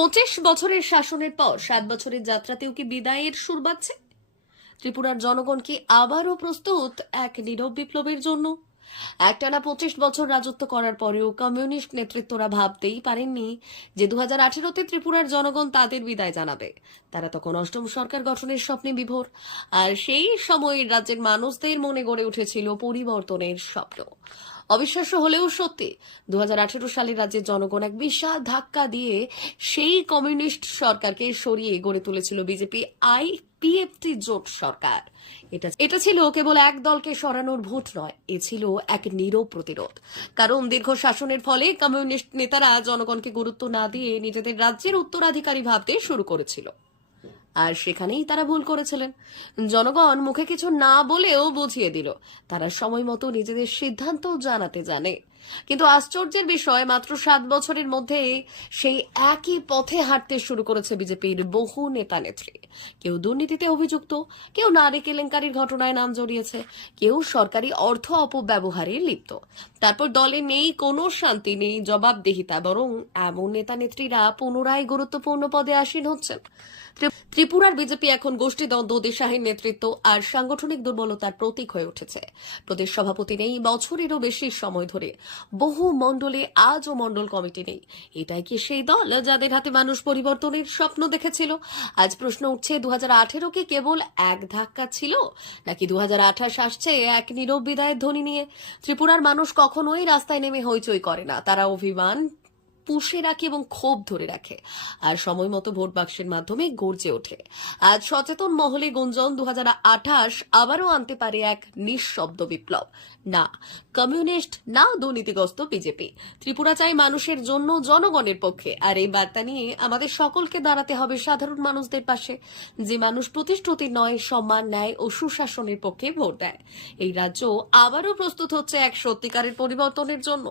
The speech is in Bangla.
25 বছরের শাসনের পর 7 বছরের যাত্রাতেও কি বিদায়ের সুর বাজছে? ত্রিপুরার জনগণ কি আবারও প্রস্তুত এক নীরব বিপ্লবের জন্য? একটানা 25 বছর রাজত্ব করার পরেও কমিউনিস্ট নেতৃত্বরা ভাবতেই পারেননি যে 2018-তে ত্রিপুরার জনগণ তাদের বিদায় জানাবে। তারা তখন অষ্টম সরকার গঠনের স্বপ্নে বিভোর, আর সেই সময় রাজ্যের মানুষদের মনে গড়ে উঠেছিল পরিবর্তনের স্বপ্ন। অবিশ্বাস্য হলেও সত্যি, 2018 সালে রাজ্যের জনগণ এক বিশাল ধাক্কা দিয়ে সেই কমিউনিস্ট সরকারকে সরিয়ে গড়ে তুলেছিল বিজেপি আইপিএফটি জোট সরকার। এটা ছিল কেবল এক দলকে সরানোর ভোট নয়, এ ছিল এক নীরব প্রতিরোধ। কারণ দীর্ঘ শাসনের ফলে কমিউনিস্ট নেতারা জনগণকে গুরুত্ব না দিয়ে নিজেদের রাজ্যের উত্তরাধিকারী ভাবতে শুরু করেছিল। আর সেখানেই তারা ভুল করেছিলেন। জনগণ মুখে কিছু না বলেও বুঝিয়ে দিল তারা সময় মতো নিজেদের সিদ্ধান্ত জানাতে জানে। কিন্তু আশ্চর্যের বিষয়, মাত্র 7 বছরের মধ্যে সেই একই পথে হাঁটতে শুরু করেছে বিজেপির বহু নেতা নেত্রী। কেউ দুর্নীতিতে অভিযুক্ত, কেউ নারী কেলেঙ্কারির ঘটনায় নাম জড়িয়েছে, কেউ সরকারি অর্থ অপব্যবহারে লিপ্ত। তারপর দলে নেই কোনো শান্তি, নেই জবাবদিহিতা, বরং এমন নেতা নেত্রীরা পুনরায় গুরুত্বপূর্ণ পদে আসীন হচ্ছেন। ত্রিপুরার বিজেপি এখন গোষ্ঠীদ্বন্দ্ব, দেশাহীন নেতৃত্ব আর সাংগঠনিক দুর্বলতার প্রতীক হয়ে উঠেছে। প্রদেশ সভাপতি নেই বছরেরও বেশি সময় ধরে, বহু মণ্ডলে আজও মণ্ডল কমিটি নেই। এটাই কি সেই দল যাদের হাতে মানুষ পরিবর্তনের স্বপ্ন দেখেছিল? আজ প্রশ্ন উঠছে, 2018 কি কেবল এক ধাক্কা ছিল, নাকি 2028 আসছে এক নীরব বিদায়ের ধ্বনি নিয়ে? ত্রিপুরার মানুষ কখনোই রাস্তায় নেমে হইচই করে না, তারা অভিমান পুষে রাখে এবং ক্ষোভ ধরে রাখে, আর সময় মতো ভোট বাক্সের মাধ্যমে গর্জে ওঠে। আজ সচেতন মহলে গুঞ্জন, 2028 আবারও আনতে পারে এক নিঃশব্দ বিপ্লব। না কমিউনিস্ট, না দুর্নীতিগ্রস্ত বিজেপি। ত্রিপুরা চাই মানুষের জন্য, জনগণের পক্ষে। আর এই বার্তা নিয়ে আমাদের সকলকে দাঁড়াতে হবে সাধারণ মানুষদের পাশে, যে মানুষ প্রতিশ্রুতি নয়, সম্মান, ন্যায় ও সুশাসনের পক্ষে ভোট দেয়। এই রাজ্য আবারও প্রস্তুত হচ্ছে এক সত্যিকারের পরিবর্তনের জন্য।